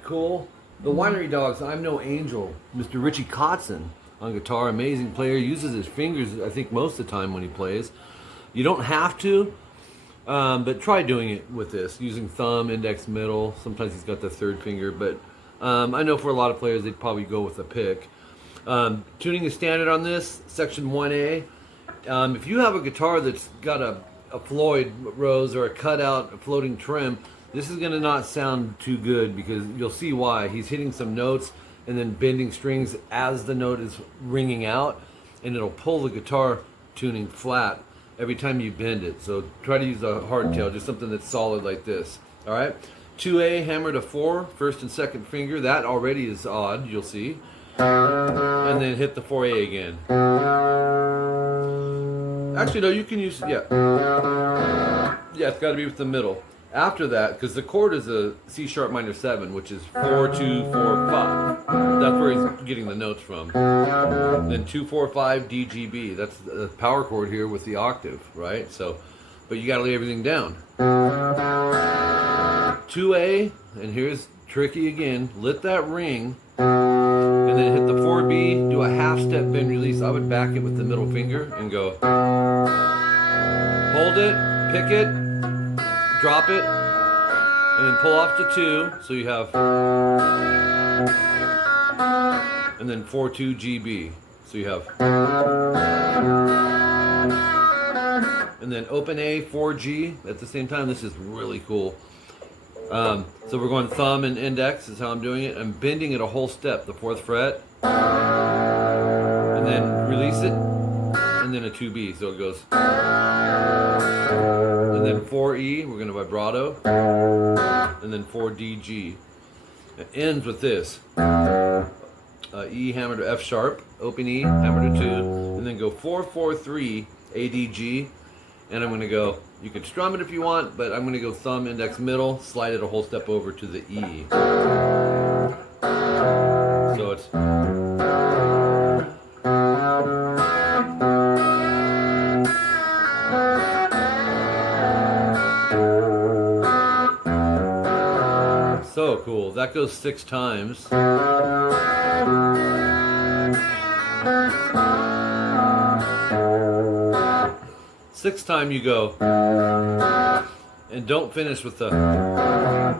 that cool? The Winery Dogs, I'm No Angel, Mr. Richie Kotzen on guitar, amazing player, uses his fingers I think most of the time when he plays. You don't have to, but try doing it with this, using thumb, index, middle. Sometimes he's got the third finger, but I know for a lot of players they'd probably go with a pick. Tuning is standard on this, section 1A. If you have a guitar that's got a Floyd rose or a cutout, a floating trim, this is going to not sound too good because you'll see why. He's hitting some notes and then bending strings as the note is ringing out, and it'll pull the guitar tuning flat every time you bend it. So try to use a hardtail, just something that's solid like this. All right, 2A, hammer to 4, first and second finger. That already is odd, you'll see. And then hit the 4A again. Actually, no, you can use, yeah, it's got to be with the middle. After that, because the chord is a C sharp minor 7, which is 4, 2, 4, 5. That's where he's getting the notes from. Then 2, 4, 5, D, G, B. That's the power chord here with the octave, right? So, but you got to lay everything down. 2A, and here's tricky again. Let that ring, and then hit the 4B. Do a half step bend release. I would back it with the middle finger and go. Hold it, pick it, drop it, and then pull off to 2, so you have, and then 4, 2, G, B, so you have, and then open A, 4, G at the same time. This is really cool. So we're going thumb and index is how I'm doing it. I'm bending it a whole step, the 4th fret, and then release it, and then a 2B, so it goes. And then 4E, we're going to vibrato, and then 4DG. It ends with this. E hammer to F sharp, open E, hammer to 2, and then go 4, 4, 3, ADG, and I'm going to go, you can strum it if you want, but I'm going to go thumb, index, middle, slide it a whole step over to the E. So it's... So cool. That goes 6 times. Sixth time you go, and don't finish with the,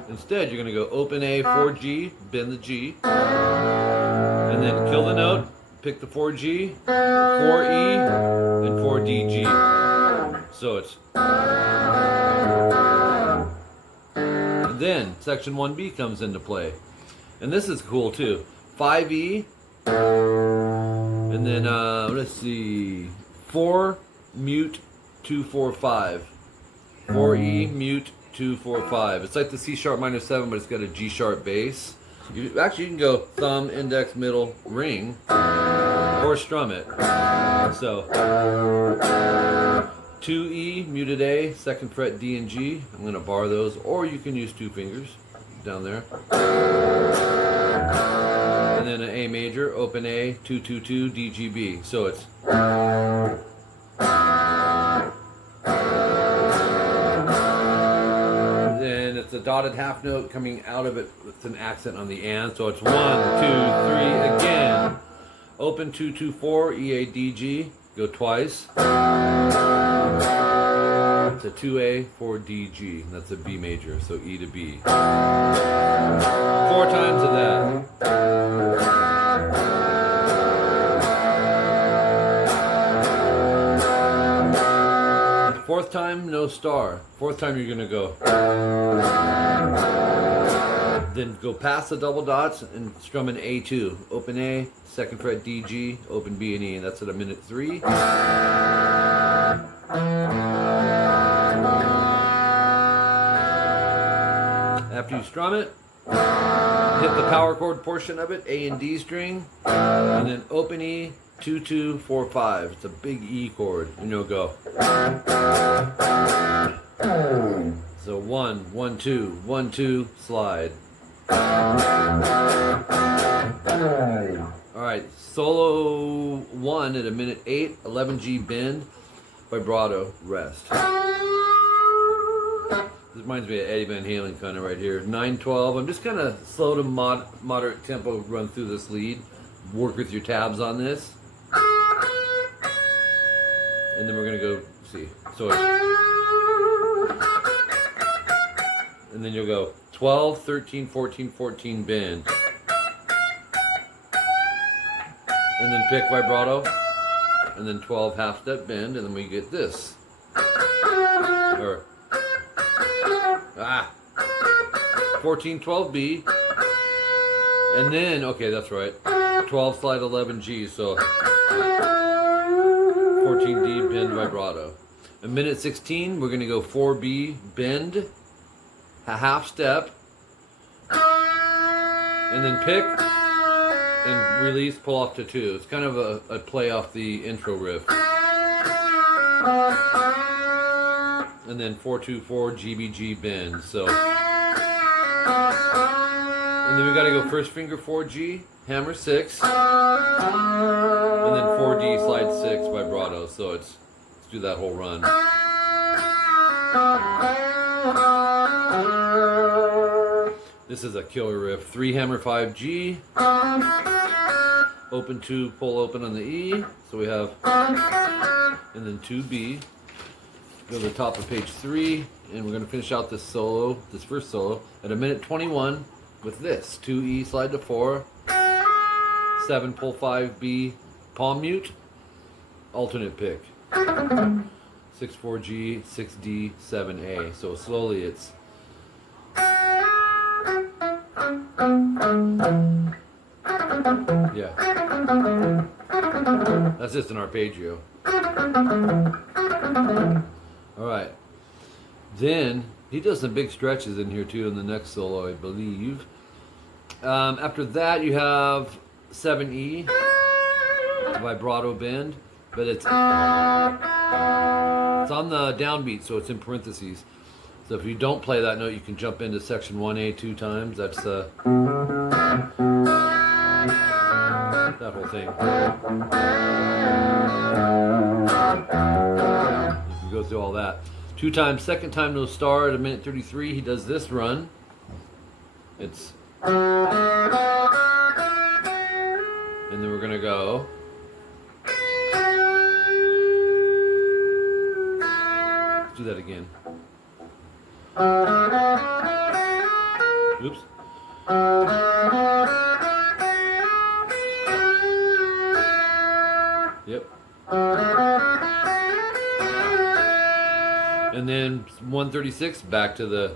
instead you're going to go open A, 4G, bend the G, and then kill the note, pick the 4G, 4E, and 4DG. So it's, and then section 1B comes into play, and this is cool too. 5E, and then let's see, 4 mute 2, 4, 5, 4E mute 2, 4, 5. It's like the C sharp minor 7, but it's got a G sharp bass. You can go thumb, index, middle, ring, or strum it. So 2E muted A, 2nd fret D and G. I'm going to bar those, or you can use 2 fingers down there. And then an A major, open A, 2, 2, 2, D, G, B. So it's. Then it's a dotted half note coming out of it with an accent on the and. So it's 1, 2, 3 again. Open 2, 2, 4, E, A, D, G. Go twice. It's a 2A, 4, D, G. That's a B major, so E to B. 4 times of that. Fourth time, no star. 4th time, you're going to go. Then go past the double dots and strum an A2. Open A, 2nd fret D, G, open B and E, and that's at a minute 3. After you strum it, hit the power chord portion of it, A and D string, and then open E, 2, 2, 4, 5. It's a big E chord, and you'll go. So 1, 1, 2, 1, 2, slide. Alright, solo 1 at a minute 8, 11G bend, vibrato, rest. This This reminds me of Eddie Van Halen kind of right here. 9/12. I'm just kind of slow to moderate tempo run through this lead. Work with your tabs on this. And then we're going to go, see. So it's, and then you'll go 12, 13, 14, 14, bend. And then pick vibrato. And then 12 half step bend. And then we get this. Or 14, 12 B, and then, okay, that's right, 12 slide 11 G, so 14 D bend vibrato. A minute 16, we're going to go 4 B bend, a half step, and then pick and release, pull off to 2. It's kind of a play off the intro riff. And then 4/2/4 GBG bend. So, and then we got to go first finger 4G, hammer 6, and then 4D slide 6 vibrato. So let's do that whole run. This is a killer riff. 3 hammer 5G, open 2, pull open on the E. So we have, and then 2B. Go to the top of page 3, and we're going to finish out this solo, this first solo, at a minute 21 with this. 2E slide to 4, 7 pull 5B, palm mute, alternate pick. 6/4G, 6D, 7A. So slowly it's yeah. That's just an arpeggio. Alright, then he does some big stretches in here too in the next solo, I believe. After that you have 7E, vibrato bend, but it's on the downbeat, so it's in parentheses. So if you don't play that note, you can jump into section 1A 2 times. That's that whole thing. Go through all that 2 times. Second time no star at a minute 33, he does this run. It's, and then we're gonna go, let's do that again. Oops. Yep. And then 136, back to the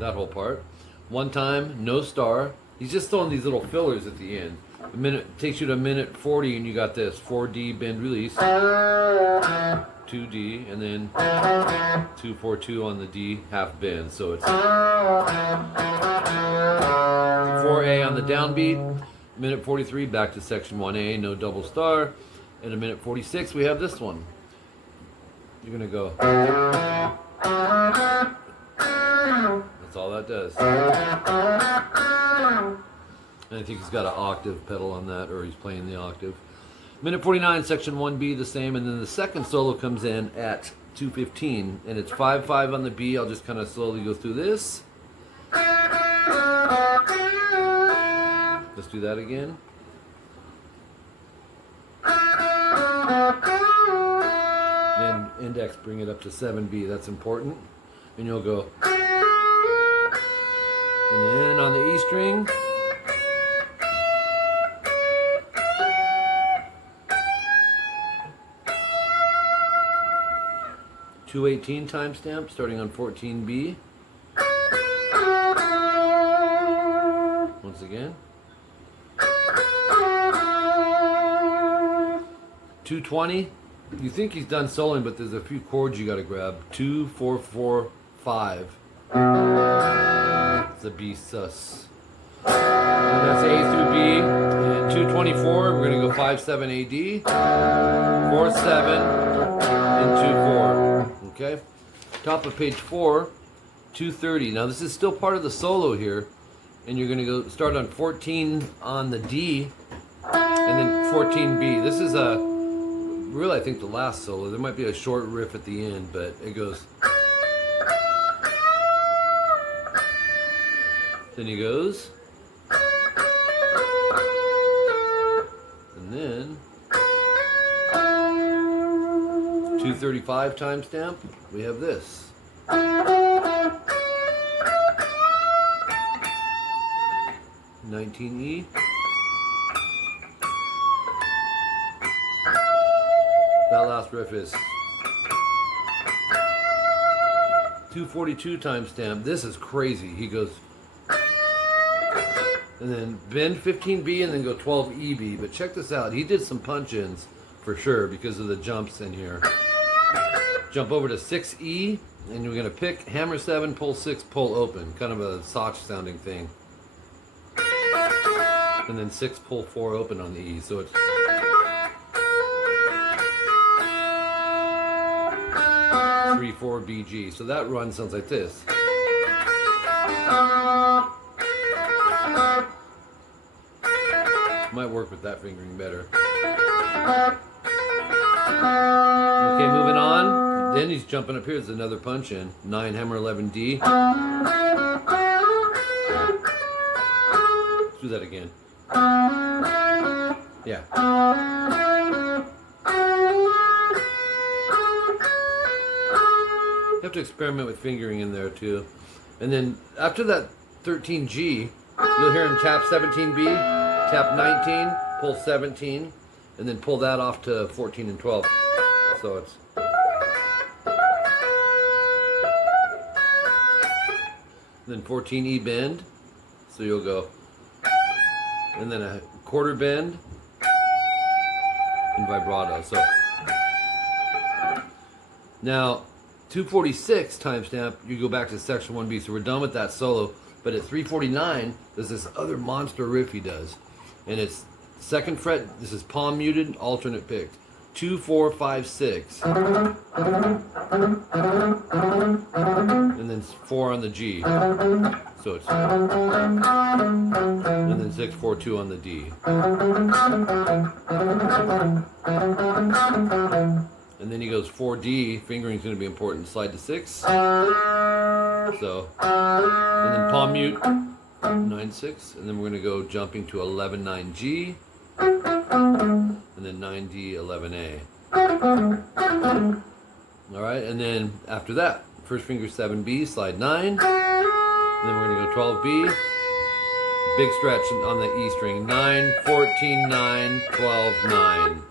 that whole part. 1 time, no star. He's just throwing these little fillers at the end. A minute takes you to a minute 40, and you got this 4D bend release, 2D, and then 2/4/2 on the D half bend. So it's 4A on the downbeat. Minute 43, back to section 1A, no double star. And a minute 46, we have this one. You're gonna go. That's all that does. And I think he's got an octave pedal on that, or he's playing the octave. Minute 49, section 1B, the same, and then the second solo comes in at 2:15, and it's 5/5 on the B. I'll just kind of slowly go through this. Let's do that again. Then index, bring it up to 7B. That's important. And you'll go. And then on the E string. .218 timestamp starting on 14B. Once again. 220. You think he's done soloing, but there's a few chords you got to grab. 2, 4, 4, 5. It's a B sus. And that's A through B. And 224, we're going to go 5, 7, AD. 4, 7, and 2, 4. Okay? Top of page 4, 230. Now this is still part of the solo here. And you're going to go start on 14 on the D. And then 14B. This is really, I think, the last solo. There might be a short riff at the end, but it goes. Then he goes. And then 235 timestamp, we have this. '19E. That last riff is 242 timestamp. This is crazy. He goes, and then bend 15B and then go 12EB. But check this out. He did some punch-ins for sure because of the jumps in here. Jump over to 6E, and you're going to pick hammer 7, pull 6, pull open. Kind of a Sach sounding thing. And then 6, pull 4 open on the E. So it's 3, 4, BG. So that run sounds like this. Might work with that fingering better. Okay, moving on. Then he's jumping up here. There's another punch in. 9, hammer 11, D. Let's do that again. Yeah. You have to experiment with fingering in there too. And then after that 13G, you'll hear him tap 17B, tap 19, pull 17, and then pull that off to 14 and 12. So it's then 14E bend, so you'll go, and then a quarter bend and vibrato. So now 246 timestamp, you go back to section 1B. So we're done with that solo, but at 349 there's this other monster riff he does, and it's second fret. This is palm muted, alternate picked. 2, 4, 5, 6, and then 4 on the G. So it's, and then 6, 4, 2 on the D. And then he goes 4D. Fingering is going to be important. Slide to 6. So, and then palm mute 9, 6, and then we're going to go jumping to 11, 9, G. And then 9D, 11A. Alright, and then after that, first finger 7B, slide 9. And then we're going to go 12B. Big stretch on the E string. 9, 14, 9, 12, 9.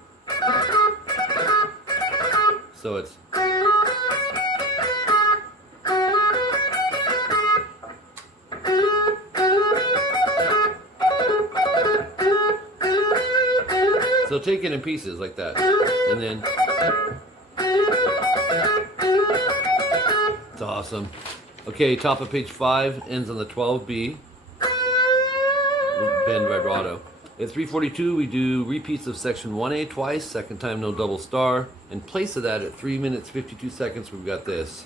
So it's so take it in pieces like that, and then it's awesome. Okay, top of page 5 ends on the 12B, bend vibrato. At 342 we do repeats of section 1A twice, second time no double star. In place of that, at 3 minutes 52 seconds, we've got this.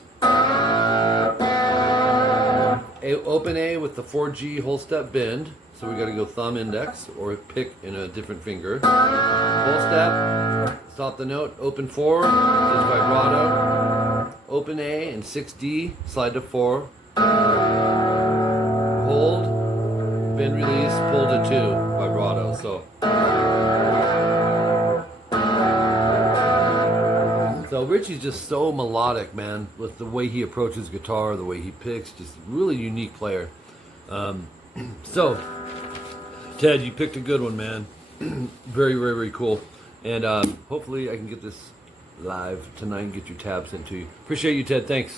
Open A with the 4G whole step bend. So we got to go thumb index or pick in a different finger. Whole step, stop the note, open 4, just vibrato. Open A and 6D, slide to 4. Hold, bend release, pull to 2, vibrato. So Richie's just so melodic, man, with the way he approaches guitar, the way he picks, just really unique player. So, Ted, you picked a good one, man. Very, very, very cool. And hopefully I can get this live tonight and get your tabs into you. Appreciate you, Ted. Thanks.